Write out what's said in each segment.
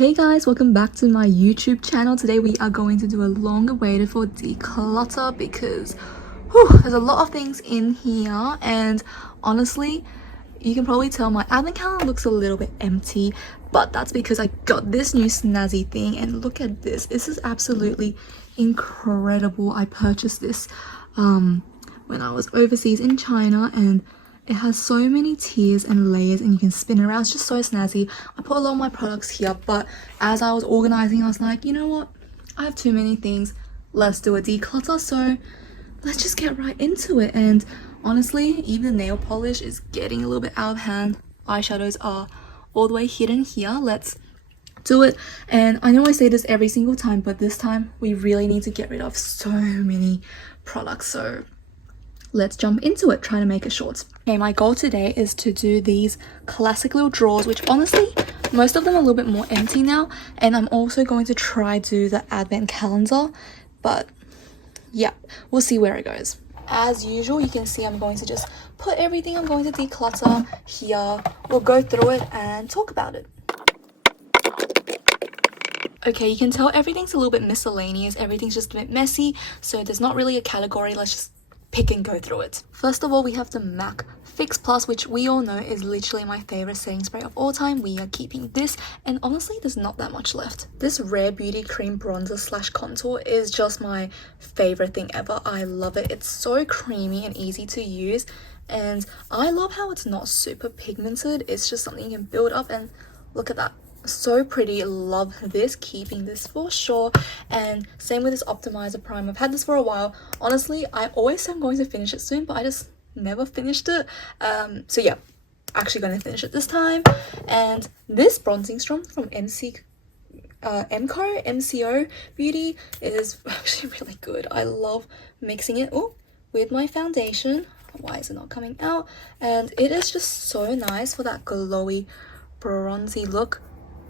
Hey guys, welcome back to my YouTube channel. Today we are going to do a long awaited for declutter because there's a lot of things in here, and honestly you can probably tell my advent calendar looks a little bit empty, but that's because I got this new snazzy thing. And look at this. This is absolutely incredible. I purchased this when I was overseas in China, and it has so many tiers and layers and you can spin around. It's just so snazzy. I put a lot of my products here, but as I was organizing I was like, you know what, I have too many things, let's do a declutter. So let's just get right into it. And honestly, even nail polish is getting a little bit out of hand. Eyeshadows are all the way hidden here. Let's do it. And I know I say this every single time, but this time we really need to get rid of so many products. So let's jump into it, trying to make it short. Okay, my goal today is to do these classic little drawers, which honestly most of them are a little bit more empty now, and I'm also going to try do the advent calendar, but yeah, we'll see where it goes. As usual, you can see I'm going to just put everything I'm going to declutter here. We'll go through it and talk about it. Okay, you can tell everything's a little bit miscellaneous, everything's just a bit messy, so there's not really a category. Let's just pick and go through it. First of all, we have the MAC Fix Plus, which we all know is literally my favorite setting spray of all time. We are keeping this, and honestly there's not that much left. This Rare Beauty Cream Bronzer slash Contour is just my favorite thing ever. I love it. It's so creamy and easy to use, and I love how it's not super pigmented. It's just something you can build up, and look at that. So pretty. Love this, keeping this for sure. And same with this optimizer primer. I've had this for a while. Honestly, I always say I'm going to finish it soon, but I just never finished it. So yeah, actually going to finish it this time. And this bronzing strong from MCO Beauty is actually really good. I love mixing it with my foundation. Why is it not coming out? And it is just so nice for that glowy bronzy look.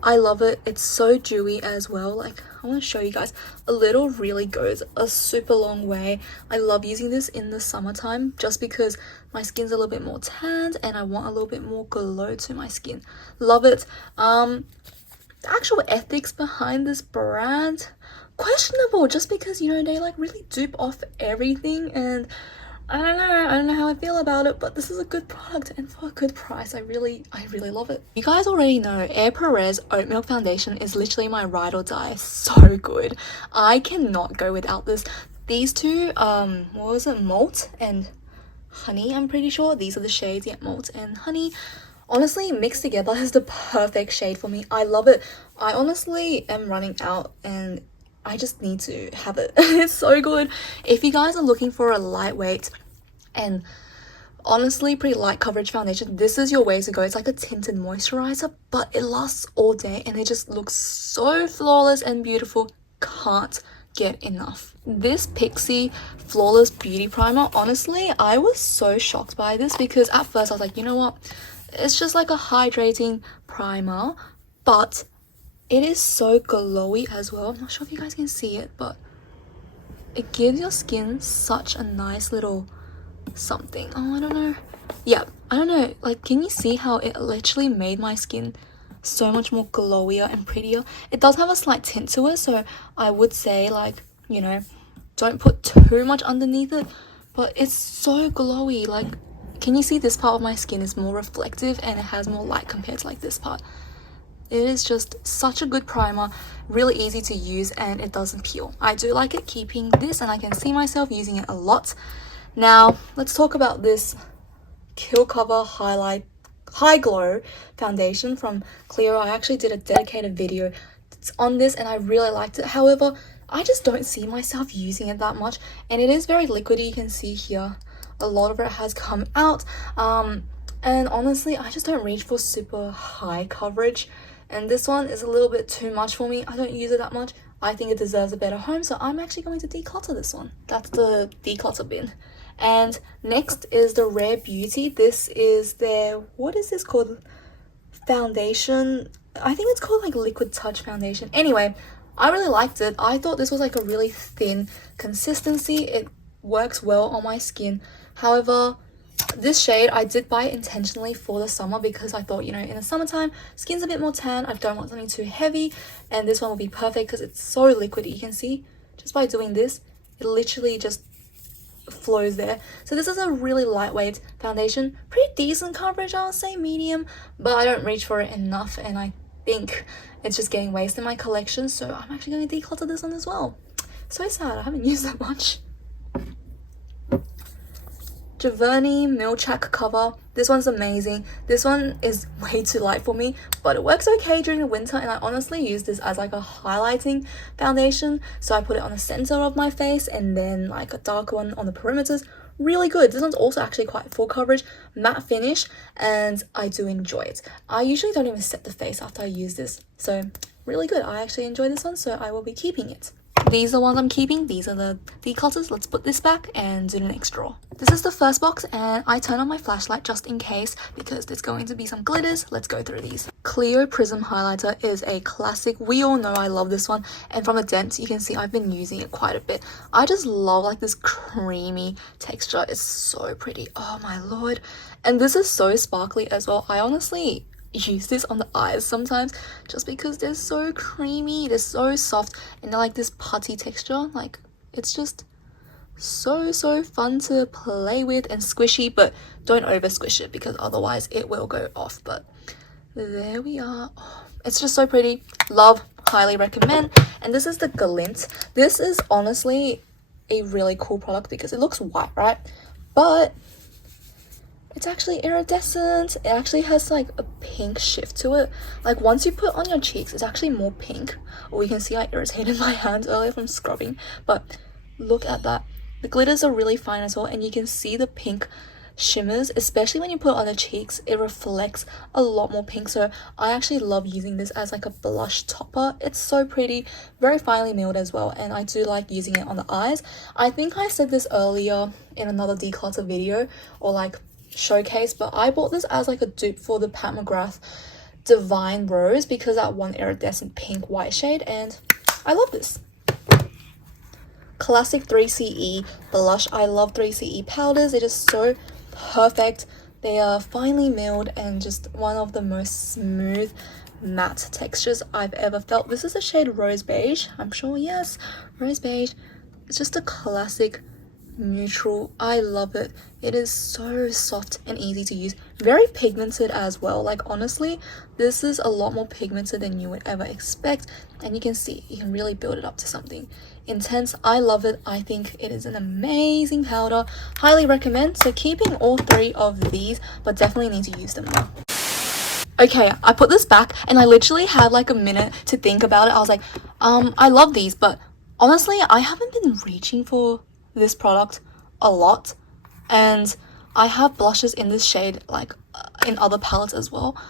I love it. It's so dewy as well. Like, I want to show you guys, a little really goes a super long way. I love using this in the summertime just because my skin's a little bit more tanned and I want a little bit more glow to my skin. Love it. The actual ethics behind this brand, questionable, just because, you know, they like really dupe off everything, and I don't know how I feel about it, but this is a good product, and for a good price, I really love it. You guys already know Air Perez Oat Milk Foundation is literally my ride or die. So good. I cannot go without this. These two, what was it, Malt and Honey, I'm pretty sure. These are the shades, yeah, Malt and Honey. Honestly, mixed together is the perfect shade for me. I love it. I honestly am running out and I just need to have it. It's so good. If you guys are looking for a lightweight and honestly pretty light coverage foundation, this is your way to go. It's like a tinted moisturizer, but it lasts all day and it just looks so flawless and beautiful. Can't get enough. This Pixi Flawless Beauty Primer, honestly I was so shocked by this because at first I was like, you know what, it's just like a hydrating primer, but it is so glowy as well. I'm not sure if you guys can see it, but it gives your skin such a nice little something. Oh, I don't know. Yeah, I don't know. Like, can you see how it literally made my skin so much more glowier and prettier? It does have a slight tint to it, so I would say, like, you know, don't put too much underneath it, but it's so glowy. Like, can you see this part of my skin is more reflective and it has more light compared to like this part? It is just such a good primer, really easy to use, and it doesn't peel. I do like it keeping this, and I can see myself using it a lot. Now, let's talk about this Kill Cover Highlight High Glow Foundation from Clear. I actually did a dedicated video on this, and I really liked it. However, I just don't see myself using it that much, and it is very liquidy. You can see here, a lot of it has come out. And honestly, I just don't reach for super high coverage. And this one is a little bit too much for me. I don't use it that much. I think it deserves a better home, so I'm actually going to declutter this one. That's the declutter bin. And next is the Rare Beauty. This is their, what is this called? Foundation. I think it's called like Liquid Touch Foundation. Anyway, I really liked it. I thought this was like a really thin consistency. It works well on my skin. However, This shade, I did buy it intentionally for the summer because I thought, you know, in the summertime, skin's a bit more tan. I don't want something too heavy. And this one will be perfect because it's so liquidy. You can see just by doing this, it literally just flows there. So this is a really lightweight foundation. Pretty decent coverage, I'll say medium. But I don't reach for it enough. And I think it's just getting wasted in my collection. So I'm actually going to declutter this one as well. So sad, I haven't used that much. Giverny Milchak cover. This one's amazing. This one is way too light for me, but it works okay during the winter, and I honestly use this as like a highlighting foundation. So I put it on the center of my face and then like a dark one on the perimeters. Really good. This one's also actually quite full coverage, matte finish, and I do enjoy it. I usually don't even set the face after I use this, so really good. I actually enjoy this one, so I will be keeping it. These are the ones I'm keeping. These are the declutters. Let's put this back and do the next drawer. This is the first box, and I turn on my flashlight just in case because there's going to be some glitters. Let's go through these. Clio Prism Highlighter is a classic. We all know I love this one, and from the dents you can see I've been using it quite a bit. I just love like this creamy texture. It's so pretty. Oh my lord. And this is so sparkly as well. I honestly use this on the eyes sometimes just because they're so creamy, they're so soft, and they're like this putty texture. Like, it's just so fun to play with and squishy, but don't over squish it because otherwise it will go off. But there we are. Oh, it's just so pretty. Love, highly recommend. And this is the Glint. This is honestly a really cool product because it looks white, right? But it's actually iridescent. It actually has like a pink shift to it. Like once you put on your cheeks, it's actually more pink. Or you can see I irritated my hands earlier from scrubbing. But look at that. The glitters are really fine as well. And you can see the pink shimmers, especially when you put it on the cheeks. It reflects a lot more pink. So I actually love using this as like a blush topper. It's so pretty. Very finely milled as well. And I do like using it on the eyes. I think I said this earlier in another declutter video or like showcase, but I bought this as like a dupe for the Pat McGrath Divine Rose because that one iridescent pink white shade, and I love this. Classic 3CE blush. I love 3CE powders. They're just so perfect. They are finely milled and just one of the most smooth matte textures I've ever felt. This is the shade Rose Beige. I'm sure, yes, Rose Beige. It's just a classic neutral. I love it. It is so soft and easy to use. Very pigmented as well. Like honestly, this is a lot more pigmented than you would ever expect, and you can see you can really build it up to something intense. I love it. I think it is an amazing powder. Highly recommend. So keeping all three of these, but definitely need to use them now. Okay, I put this back and I literally had like a minute to think about it. I was like, I love these, but honestly, I haven't been reaching for this product a lot, and I have blushes in this shade like in other palettes as well,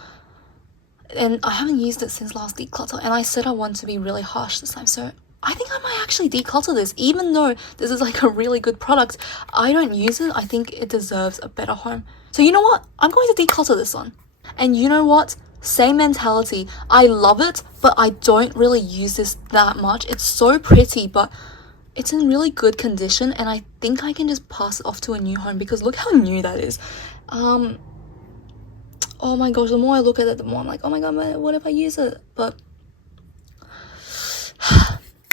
and I haven't used it since last declutter, and I said I want to be really harsh this time, so I think I might actually declutter this. Even though this is like a really good product, I don't use it. I think it deserves a better home. So you know what, I'm going to declutter this one. And you know what, same mentality. I love it, but I don't really use this that much. It's so pretty, but it's in really good condition, and I think I can just pass it off to a new home because look how new that is. Oh my gosh, the more I look at it, the more I'm like, oh my god, man, what if I use it? But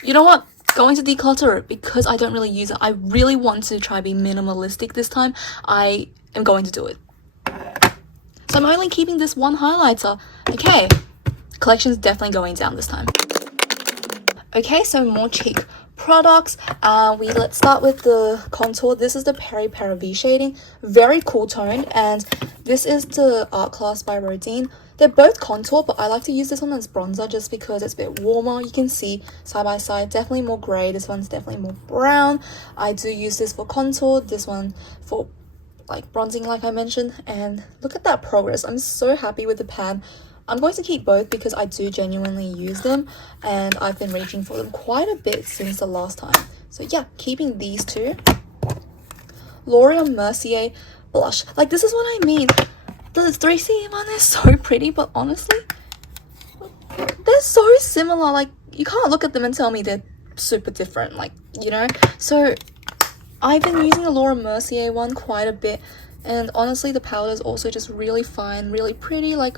you know what, going to declutter it because I don't really use it. I really want to try be minimalistic this time. I am going to do it. So I'm only keeping this one highlighter. Okay, collection's definitely going down this time. Okay, so more cheek products. Let's start with the contour. This is the Peri Peri V shading. Very cool toned, and this is the Art Class by Rodine. They're both contour, but I like to use this one as bronzer just because it's a bit warmer. You can see side by side, definitely more grey. This one's definitely more brown. I do use this for contour, this one for like bronzing like I mentioned, and look at that progress. I'm so happy with the pan. I'm going to keep both because I do genuinely use them, and I've been reaching for them quite a bit since the last time. So yeah, keeping these two. L'Oreal Mercier blush. Like, this is what I mean. The 3CE one is so pretty, but honestly, they're so similar. Like, you can't look at them and tell me they're super different, like, you know? So I've been using the Laura Mercier one quite a bit, And honestly, the powder is also just really fine, really pretty. Like,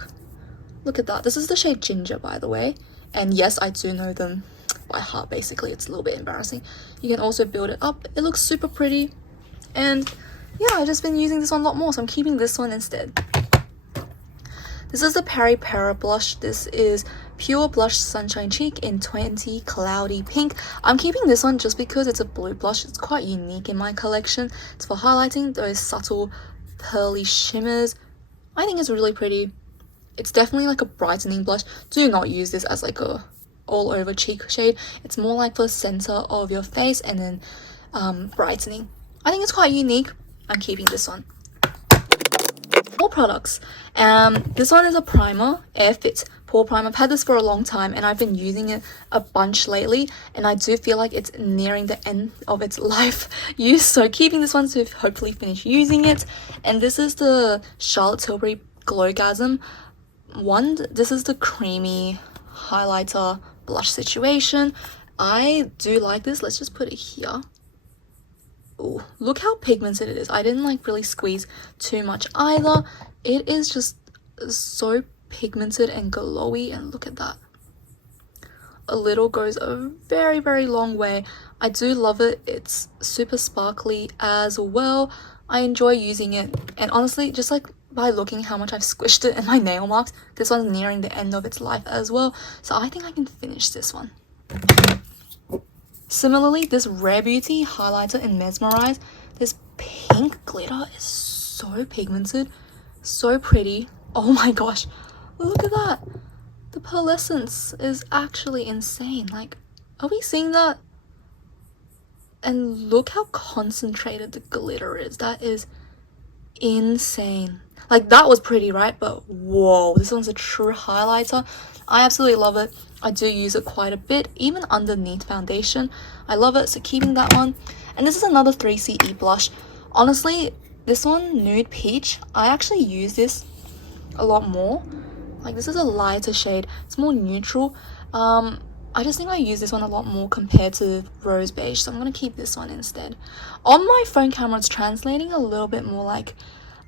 look at that. This is the shade Ginger, by the way. And yes, I do know them by heart, basically. It's a little bit embarrassing. You can also build it up. It looks super pretty. And yeah, I've just been using this one a lot more, so I'm keeping this one instead. This is the Peri Para blush. This is Pure Blush Sunshine Cheek in 20 Cloudy Pink. I'm keeping this one just because it's a blue blush. It's quite unique in my collection. It's for highlighting those subtle pearly shimmers. I think it's really pretty. It's definitely like a brightening blush. Do not use this as like a all over cheek shade. It's more like for the center of your face and then brightening. I think it's quite unique. I'm keeping this one. More products. This one is a primer, Air Fit Pore Primer. I've had this for a long time and I've been using it a bunch lately, and I do feel like it's nearing the end of its life use, so keeping this one to hopefully finish using it. And this is the Charlotte Tilbury Glowgasm one. This is the creamy highlighter blush situation. I do like this. Let's just put it here. Ooh, look how pigmented it is. I didn't like really squeeze too much either. It is just so pigmented and glowy, and look at that. A little goes a very, very long way. I do love it. It's super sparkly as well. I enjoy using it, and honestly, just like by looking how much I've squished it and my nail marks, this one's nearing the end of its life as well, so I think I can finish this one. Similarly, this Rare Beauty highlighter in Mesmerize, this pink glitter is so pigmented, so pretty. Oh my gosh, look at that. The pearlescence is actually insane. Like, are we seeing that? And look how concentrated the glitter is. That is insane. Like, that was pretty, right? But whoa, this one's a true highlighter. I absolutely love it. I do use it quite a bit, even underneath foundation. I love it, so keeping that one. And this is another 3CE blush. Honestly, this one, Nude Peach, I actually use this a lot more. Like, this is a lighter shade. It's more neutral. I just think I use this one a lot more compared to Rose Beige, so I'm going to keep this one instead. On my phone camera, it's translating a little bit more like,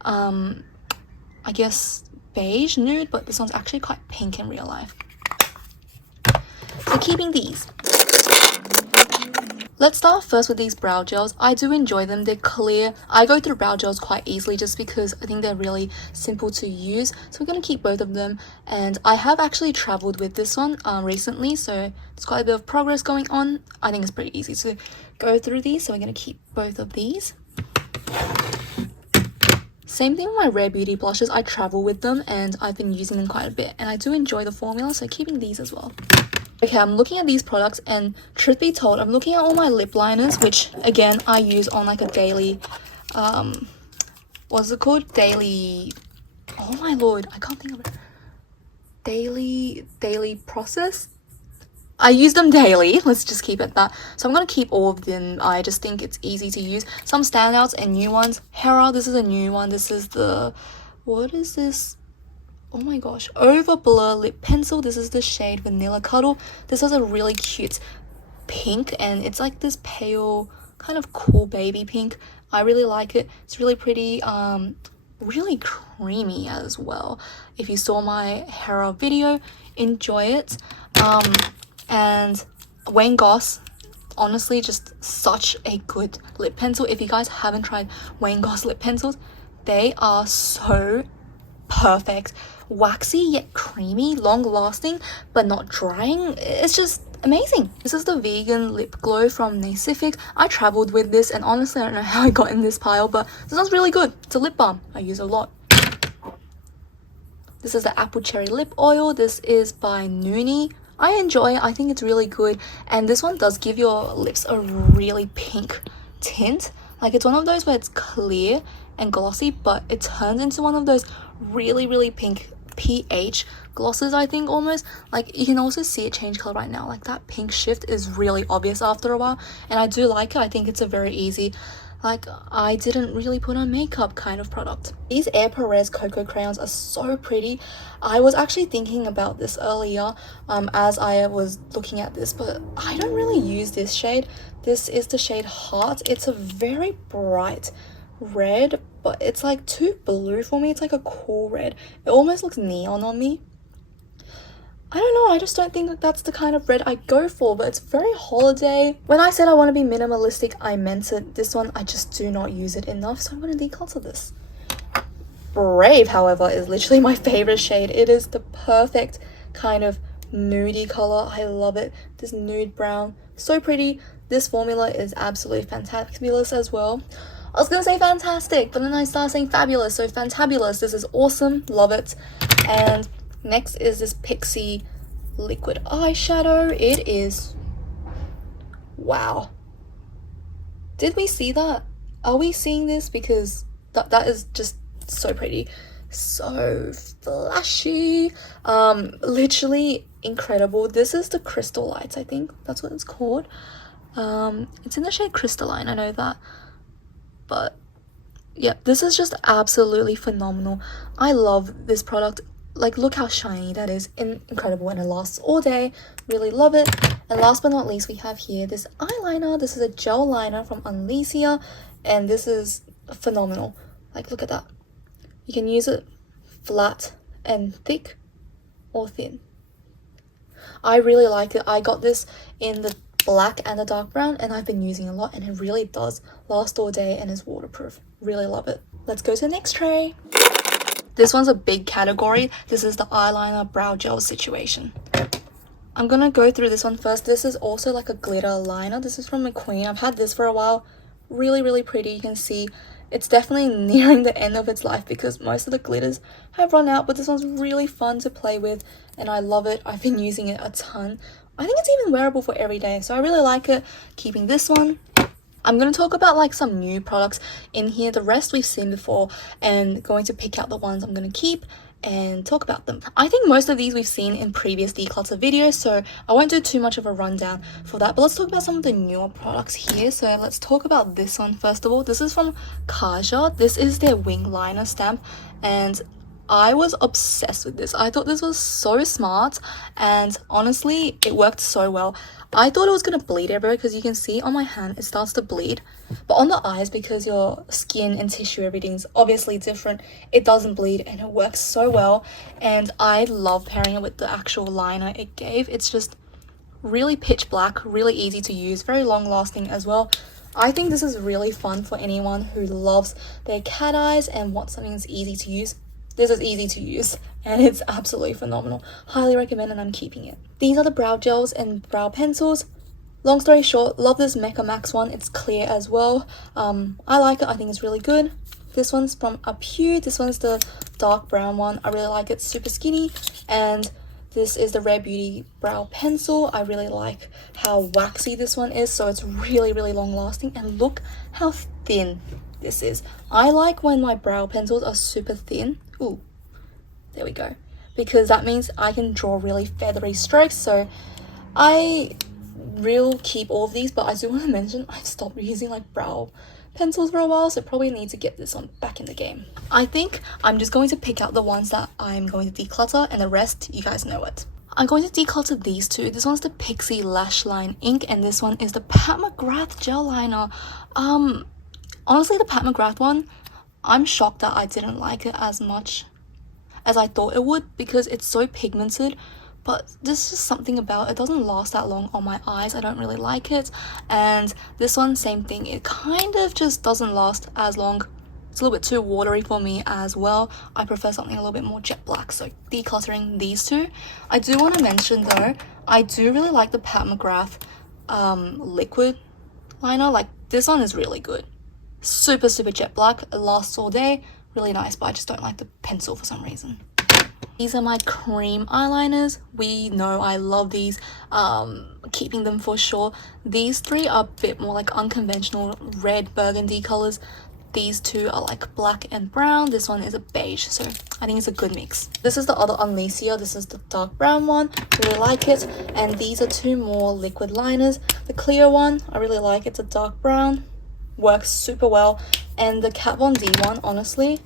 I guess, beige nude, but this one's actually quite pink in real life. So keeping these. Let's start first with these brow gels. I do enjoy them. They're clear. I go through brow gels quite easily just because I think they're really simple to use. So we're going to keep both of them. And I have actually traveled with this one recently, so there's quite a bit of progress going on. I think it's pretty easy to go through these, so we're going to keep both of these. Same thing with my Rare Beauty blushes. I travel with them and I've been using them quite a bit, and I do enjoy the formula, so keeping these as well. Okay, I'm looking at these products, and truth be told, I'm looking at all my lip liners, which again I use on like a daily what's it called, daily, oh my lord, I can't think of it, daily process. I use them daily, let's just keep it that. So I'm going to keep all of them. I just think it's easy to use. Some standouts and new ones. Hera, this is a new one. This is the, what is this? Oh my gosh, Over Blur Lip Pencil. This is the shade Vanilla Cuddle. This is a really cute pink, and it's like this pale, kind of cool baby pink. I really like it. It's really pretty, really creamy as well. If you saw my Hera video, enjoy it. And Wayne Goss, honestly, just such a good lip pencil. If you guys haven't tried Wayne Goss lip pencils, they are so perfect. Waxy yet creamy, long lasting but not drying. It's just amazing. This is the vegan lip glow from Nacific. I traveled with this, and honestly I don't know how I got in this pile, but this one's really good. It's a lip balm I use a lot. This is the Apple Cherry Lip Oil. This is by Noonie. I enjoy it. I think it's really good, and this one does give your lips a really pink tint. Like, it's one of those where it's clear and glossy, but it turns into one of those really pink pH glosses, I think, almost. Like, you can also see it change color right now. Like, that pink shift is really obvious after a while, and I do like it. I think it's a very easy, like, I didn't really put on makeup kind of product. These Air Perez Cocoa crayons are so pretty. I was actually thinking about this earlier as I was looking at this, but I don't really use this shade. This is the shade Heart. It's a very bright red, but it's like too blue for me. It's like a cool red. It almost looks neon on me. I don't know, I just don't think that that's the kind of red I go for, but it's very holiday. When I said I want to be minimalistic, I meant it. This one, I just do not use it enough, so I'm going to declutter this. Brave, however, is literally my favorite shade. It is the perfect kind of nudie color. I love it. This nude brown, so pretty. This formula is absolutely fantabulous as well. I was gonna say fantastic, but then I started saying fabulous, so fantabulous. This is awesome, love it. And next is this Pixie liquid eyeshadow. It is, wow. Did we see that? Are we seeing this? Because that is just so pretty, so flashy, literally incredible. This is the Crystal Lights, I think that's what it's called. It's in the shade Crystalline, I know that, but yeah, this is just absolutely phenomenal. I love this product. Like, look how shiny that is. Incredible, and it lasts all day. Really love it. And last but not least, we have here this eyeliner. This is a gel liner from Elisa, and this is phenomenal. Like, look at that. You can use it flat and thick or thin. I really like it. I got this in the black and the dark brown, and I've been using it a lot, and it really does last all day and is waterproof. Really love it. Let's go to the next tray. This one's a big category. This is the eyeliner brow gel situation. I'm gonna go through this one first. This is also like a glitter liner. This is from McQueen. I've had this for a while. Really, really pretty. You can see it's definitely nearing the end of its life because most of the glitters have run out, but this one's really fun to play with and I love it. I've been using it a ton. I think it's even wearable for every day, so I really like it. Keeping this one. I'm going to talk about like some new products in here. The rest we've seen before, and going to pick out the ones I'm going to keep and talk about them. I think most of these we've seen in previous declutter videos, so I won't do too much of a rundown for that, but let's talk about some of the newer products here. So let's talk about this one first of all. This is from Kaja. This is their wing liner stamp, and I was obsessed with this. I thought this was so smart, and honestly it worked so well. I thought it was gonna bleed everywhere because you can see on my hand it starts to bleed, but on the eyes, because your skin and tissue, everything's obviously different, it doesn't bleed and it works so well. And I love pairing it with the actual liner it gave. It's just really pitch black, really easy to use, very long lasting as well. I think this is really fun for anyone who loves their cat eyes and wants something that's easy to use. This is easy to use and it's absolutely phenomenal. Highly recommend, and I'm keeping it. These are the brow gels and brow pencils. Long story short, love this Mecha Max one. It's clear as well. I like it. I think it's really good. This one's from Up Here. This one's the dark brown one. I really like it. Super skinny. And this is the Rare Beauty brow pencil. I really like how waxy this one is, so it's really, really long lasting. And look how thin this is. I like when my brow pencils are super thin. Ooh, there we go. Because that means I can draw really feathery strokes. So I will keep all of these, but I do want to mention I've stopped using like brow pencils for a while, so probably need to get this one back in the game. I think I'm just going to pick out the ones that I'm going to declutter, and the rest, you guys know it. I'm going to declutter these two. This one's the Pixie Lash Line Ink, and this one is the Pat McGrath Gel Liner. Honestly, the Pat McGrath one, I'm shocked that I didn't like it as much as I thought it would because it's so pigmented, but there's just something about it. It doesn't last that long on my eyes. I don't really like it. And this one, same thing. It kind of just doesn't last as long. It's a little bit too watery for me as well. I prefer something a little bit more jet black, so decluttering these two. I do want to mention though, I do really like the Pat McGrath liquid liner. Like, this one is really good. Super, super jet black. It lasts all day. Really nice, but I just don't like the pencil for some reason. These are my cream eyeliners. We know I love these. Keeping them for sure. These three are a bit more like unconventional red burgundy colors. These two are like black and brown. This one is a beige, so I think it's a good mix. This is the other Elisa. This is the dark brown one. Really like it. And these are two more liquid liners. The clear one, I really like. It's a dark brown. Works super well. And the Kat Von D one, honestly,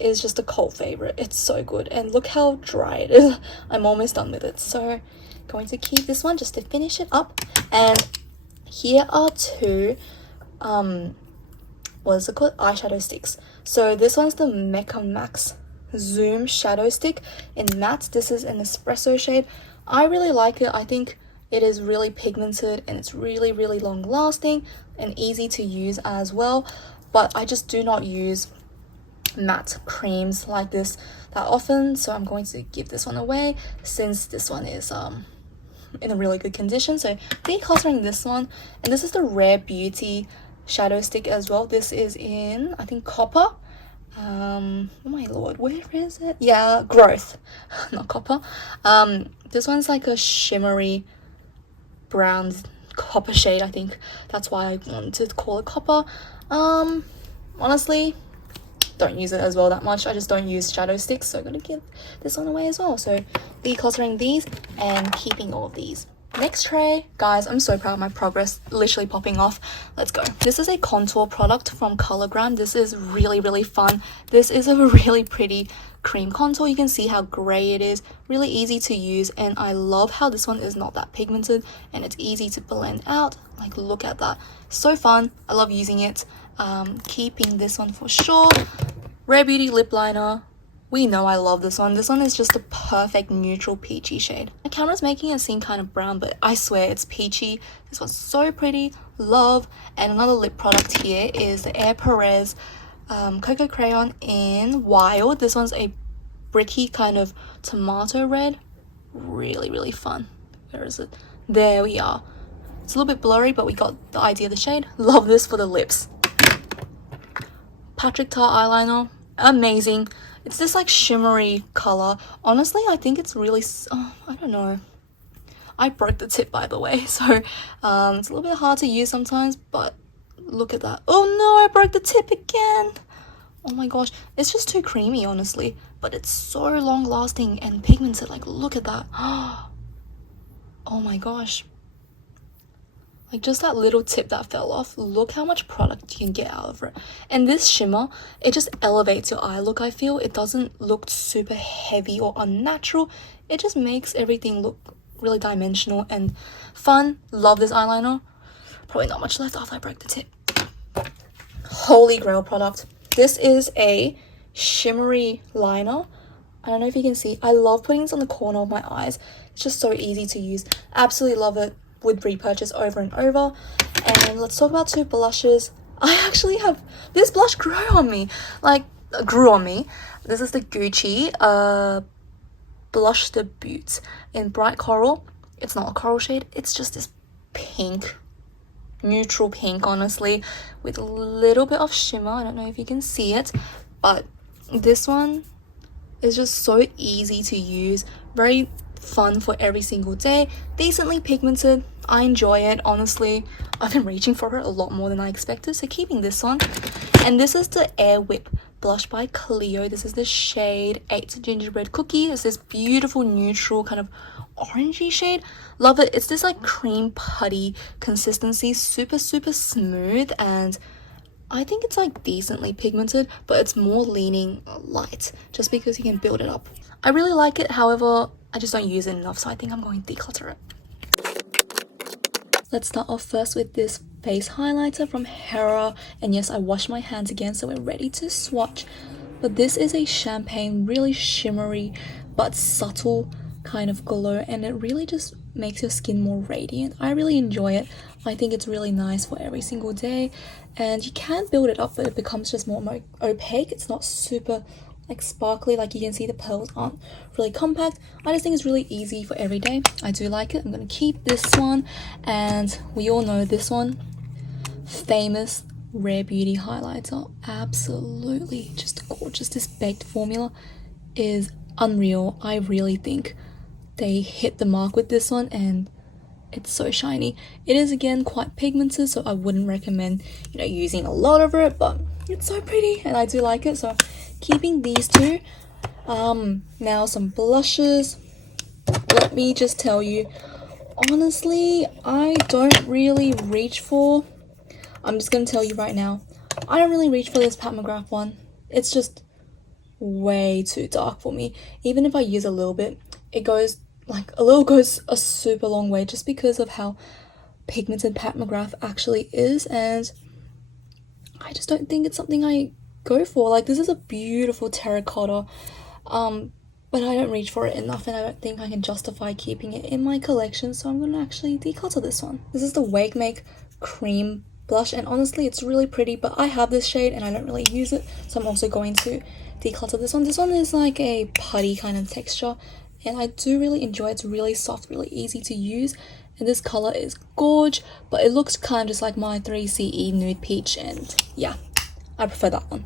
is just a cult favorite. It's so good, and look how dry it is. I'm almost done with it, so going to keep this one just to finish it up. And here are two what is it called, eyeshadow sticks. So this one's the Mecca Max Zoom shadow stick in matte. This is an espresso shade. I really like it. I think it is really pigmented and it's really long lasting and easy to use as well, but I just do not use matte creams like this that often, so I'm going to give this one away since this one is in a really good condition. So decluttering this one, and this is the Rare Beauty shadow stick as well. This is in, I think, copper. Oh my lord, where is it? Yeah, growth, not copper. This one's like a shimmery brown copper shade. I think that's why I wanted to call it copper. Honestly, don't use it as well that much. I just don't use shadow sticks, so I'm gonna give this one away as well. So decluttering these and keeping all of these. Next tray, guys, I'm so proud of my progress, literally popping off. Let's go. This is a contour product from Colourgram. This is really fun. This is a really pretty cream contour. You can see how gray it is, really easy to use, and I love how this one is not that pigmented and it's easy to blend out. Like, look at that, so fun. I love using it. Keeping this one for sure. Rare Beauty lip liner. We know I love this one. This one is just a perfect neutral peachy shade. My camera's making it seem kind of brown, but I swear it's peachy. This one's so pretty. Love. And another lip product here is the Air Perez Cocoa Crayon in Wild. This one's a bricky kind of tomato red. Really fun. Where is it? There we are. It's a little bit blurry, but we got the idea of the shade. Love this for the lips. Patrick Tar eyeliner. Amazing. It's this like shimmery color. Honestly, I think it's really, I don't know. I broke the tip, by the way, so it's a little bit hard to use sometimes, but look at that. Oh no, I broke the tip again. Oh my gosh, it's just too creamy, honestly, but it's so long lasting and pigmented. Like, look at that. Oh my gosh. Like, just that little tip that fell off, look how much product you can get out of it. And this shimmer, it just elevates your eye look, I feel. It doesn't look super heavy or unnatural. It just makes everything look really dimensional and fun. Love this eyeliner. Probably not much left after I broke the tip. Holy grail product. This is a shimmery liner. I don't know if you can see. I love putting this on the corner of my eyes. It's just so easy to use. Absolutely love it. Would repurchase over and over. And let's talk about two blushes. I actually have this blush grew on me. This is the Gucci blush debut in bright coral. It's not a coral shade, it's just this pink, neutral pink, honestly, with a little bit of shimmer. I don't know if you can see it, but this one is just so easy to use, very fun for every single day, decently pigmented. I enjoy it, honestly. I've been reaching for it a lot more than I expected, so keeping this on. And this is the Air Whip blush by Clio. This is the shade 8 Gingerbread Cookie. It's this beautiful neutral kind of orangey shade. Love it. It's this like cream putty consistency, super smooth, and I think it's like decently pigmented, but it's more leaning light just because you can build it up. I really like it, however I just don't use it enough, so I think I'm going to declutter it. Let's start off first with this face highlighter from Hera, and yes, I washed my hands again, so we're ready to swatch. But this is a champagne, really shimmery but subtle kind of glow, and it really just makes your skin more radiant. I really enjoy it. I think it's really nice for every single day, and you can build it up, but it becomes just more opaque. It's not super like sparkly, like you can see the pearls aren't really compact. I just think it's really easy for every day. I do like it. I'm gonna keep this one, and we all know this one, famous Rare Beauty highlighter. Absolutely just gorgeous. This baked formula is unreal. I really think they hit the mark with this one, and it's so shiny. It is again quite pigmented, so I wouldn't recommend, you know, using a lot of it, but it's so pretty and I do like it, so keeping these two. Now some blushes. Let me just tell you, honestly, I don't really reach for, I'm just gonna tell you right now, I don't really reach for this Pat McGrath one. It's just way too dark for me. Even if I use a little bit, it goes like a little goes a super long way, just because of how pigmented Pat McGrath actually is. And I just don't think it's something I go for. Like, this is a beautiful terracotta, but I don't reach for it enough, and I don't think I can justify keeping it in my collection, so I'm gonna actually declutter this one. This is the Wake Make Cream blush, and honestly it's really pretty, but I have this shade and I don't really use it, so I'm also going to declutter this one. This one is like a putty kind of texture, and I do really enjoy it. It's really soft, really easy to use, and this color is gorge, but it looks kind of just like my 3CE Nude Peach, and yeah, I prefer that one.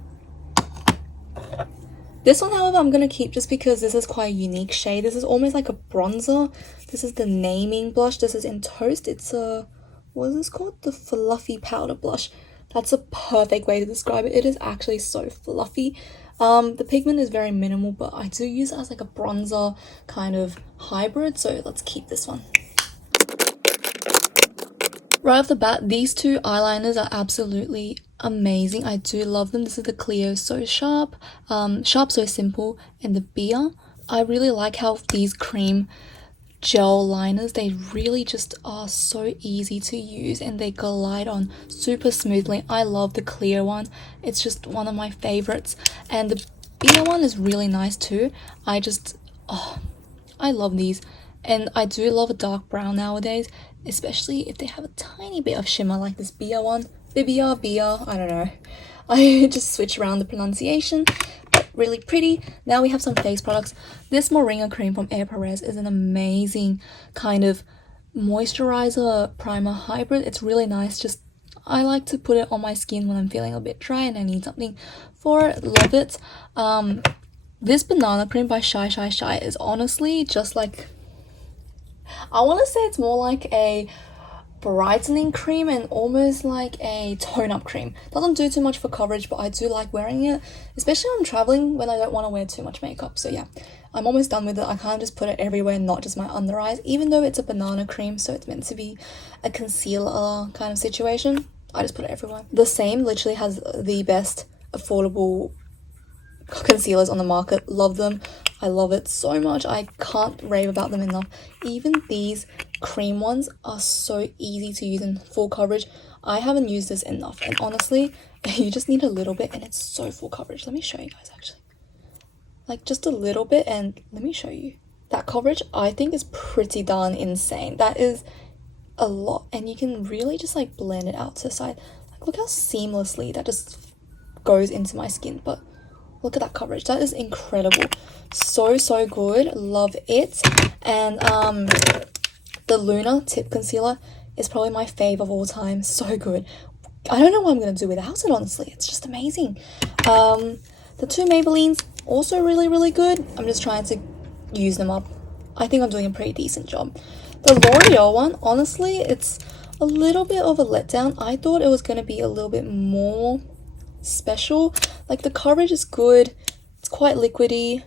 This one, however, I'm going to keep just because this is quite a unique shade. This is almost like a bronzer. This is the Naming blush. This is in Toast. It's a, what is this called? The Fluffy Powder Blush. That's a perfect way to describe it. It is actually so fluffy. The pigment is very minimal, but I do use it as like a bronzer kind of hybrid, so let's keep this one. Right off the bat, these two eyeliners are absolutely amazing. I do love them. This is the Clio So Sharp, Sharp So Simple, and the Beer. I really like how these cream gel liners, they really just are so easy to use and they glide on super smoothly. I love the Clio one. It's just one of my favorites. And the Beer one is really nice too. I love these. And I do love a dark brown nowadays, especially if they have a tiny bit of shimmer like this Beer one. Beer, I don't know. I just switch around the pronunciation, but really pretty. Now we have some face products. This Moringa cream from Air Perez is an amazing kind of moisturizer primer hybrid. It's really nice. Just, I like to put it on my skin when I'm feeling a bit dry and I need something for it. Love it. This banana cream by Shy is honestly just like, I want to say it's more like a brightening cream and almost like a tone-up cream. Doesn't do too much for coverage, but I do like wearing it, especially when I'm traveling when I don't want to wear too much makeup. So yeah, I'm almost done with it. I can't just put it everywhere, not just my under eyes, even though it's a banana cream, so it's meant to be a concealer kind of situation. I just put it everywhere. The Same literally has the best affordable concealers on the market. Love them. I love it so much. I can't rave about them enough. Even these cream ones are so easy to use in full coverage. I haven't used this enough, and honestly, you just need a little bit and it's so full coverage. Let me show you guys actually. Like just a little bit, and let me show you. That coverage I think is pretty darn insane. That is a lot, and you can really just like blend it out to the side. Like look how seamlessly that just goes into my skin, but look at that coverage. That is incredible. So good. Love it. And the Luna Tip Concealer is probably my fave of all time. So good. I don't know what I'm going to do without it, honestly. It's just amazing. The two Maybellines, also really good. I'm just trying to use them up. I think I'm doing a pretty decent job. The L'Oreal one, honestly, it's a little bit of a letdown. I thought it was going to be a little bit more special. Like the coverage is good, it's quite liquidy,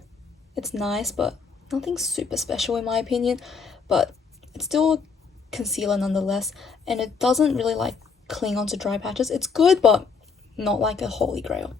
it's nice, but nothing super special in my opinion. But it's still a concealer nonetheless, and it doesn't really like cling onto dry patches. It's good, but not like a holy grail.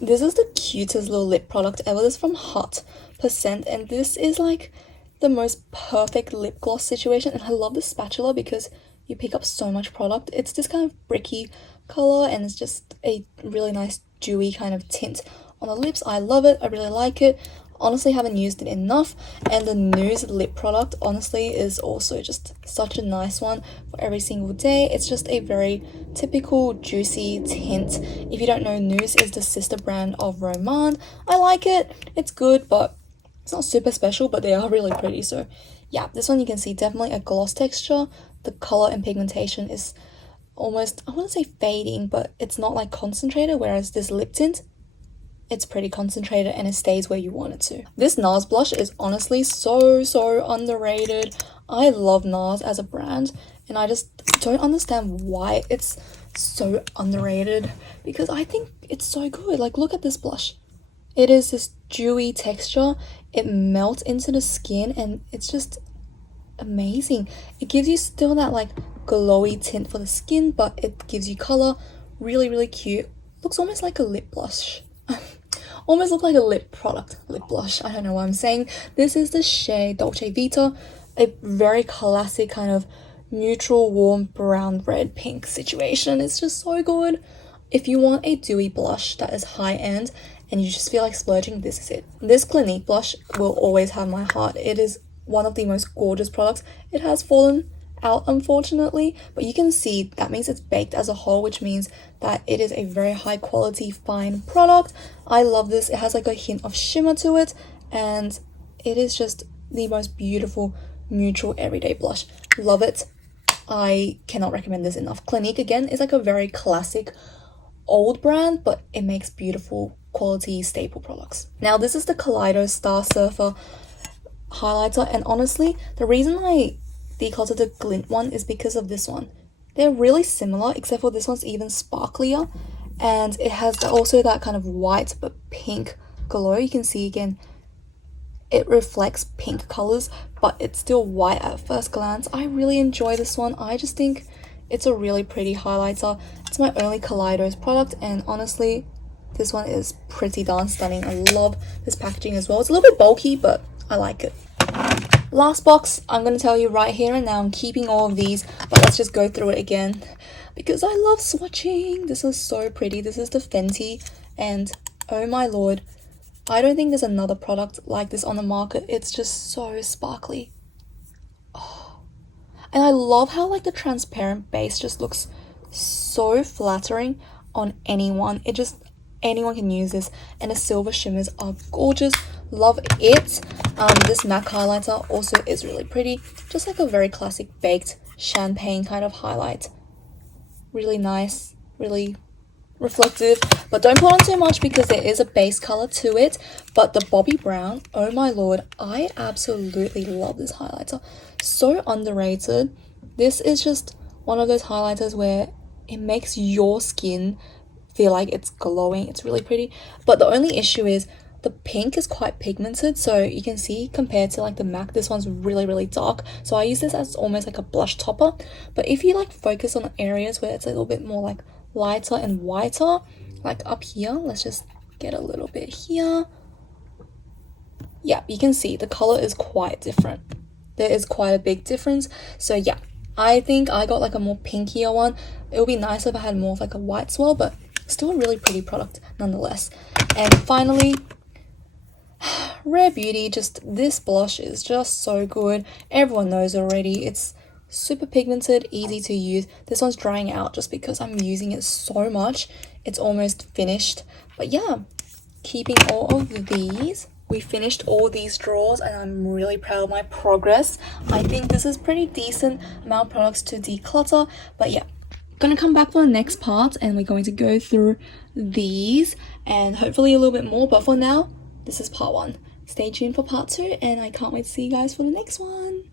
This is the cutest little lip product ever. This is from Hot Percent, and this is like the most perfect lip gloss situation. And I love the spatula because you pick up so much product. It's this kind of bricky color, and it's just a really nice dewy kind of tint on the lips. I love it. I really like it. Honestly, haven't used it enough. And the News lip product honestly is also just such a nice one for every single day. It's just a very typical juicy tint. If you don't know, News is the sister brand of Romand. I like it. It's good, but it's not super special, but they are really pretty. So yeah, this one you can see definitely a gloss texture. The color and pigmentation is almost, I want to say fading, but it's not like concentrated, whereas this lip tint, it's pretty concentrated and it stays where you want it to. This NARS blush is honestly so underrated. I love NARS as a brand, and I just don't understand why it's so underrated, because I think it's so good. Like look at this blush. It is this dewy texture. It melts into the skin and it's just amazing. It gives you still that like glowy tint for the skin, but it gives you color. Really cute. Looks almost like a lip blush. Almost look like a lip product. Lip blush. I don't know what I'm saying. This is the shade Dolce Vita. A very classic kind of neutral, warm, brown, red, pink situation. It's just so good. If you want a dewy blush that is high-end and you just feel like splurging, this is it. This Clinique blush will always have my heart. It is one of the most gorgeous products. It has fallen out, unfortunately, but you can see that means it's baked as a whole, which means that it is a very high quality, fine product. I love this. It has like a hint of shimmer to it, and it is just the most beautiful, neutral, everyday blush. Love it. I cannot recommend this enough. Clinique, again, is like a very classic old brand, but it makes beautiful quality staple products. Now this is the Kaleido Star Surfer highlighter, and honestly the reason I decluttered the glint one is because of this one. They're really similar, except for this one's even sparklier, and it has also that kind of white but pink glow. You can see again it reflects pink colors, but it's still white at first glance. I really enjoy this one. I just think it's a really pretty highlighter. It's my only Kaleido's product, and honestly this one is pretty darn stunning. I love this packaging as well. It's a little bit bulky, but I like it. Last box, I'm going to tell you right here and now, I'm keeping all of these, but let's just go through it again because I love swatching. This is so pretty. This is the Fenty, and oh my lord, I don't think there's another product like this on the market. It's just so sparkly. Oh. And I love how like the transparent base just looks so flattering on anyone. Anyone can use this, and the silver shimmers are gorgeous. Love it. This MAC highlighter also is really pretty, just like a very classic baked champagne kind of highlight. Really nice, really reflective, but don't put on too much because there is a base color to it. But the Bobbi Brown, oh my lord, I absolutely love this highlighter. So underrated. This is just one of those highlighters where it makes your skin feel like it's glowing. It's really pretty, but the only issue is the pink is quite pigmented, so you can see compared to like the MAC, this one's really dark. So I use this as almost like a blush topper, but if you like focus on areas where it's a little bit more like lighter and whiter, like up here, let's just get a little bit here. Yeah, you can see the color is quite different. There is quite a big difference. So yeah, I think I got like a more pinkier one. It would be nice if I had more of like a white swirl, but still a really pretty product nonetheless. And finally, Rare Beauty, just this blush is just so good. Everyone knows already. It's super pigmented, easy to use. This one's drying out just because I'm using it so much. It's almost finished. But yeah, keeping all of these. We finished all these drawers, and I'm really proud of my progress. I think this is pretty decent amount of products to declutter. But yeah, gonna come back for the next part, and we're going to go through these and hopefully a little bit more. But for now, this is part 1. Stay tuned for part 2, and I can't wait to see you guys for the next one.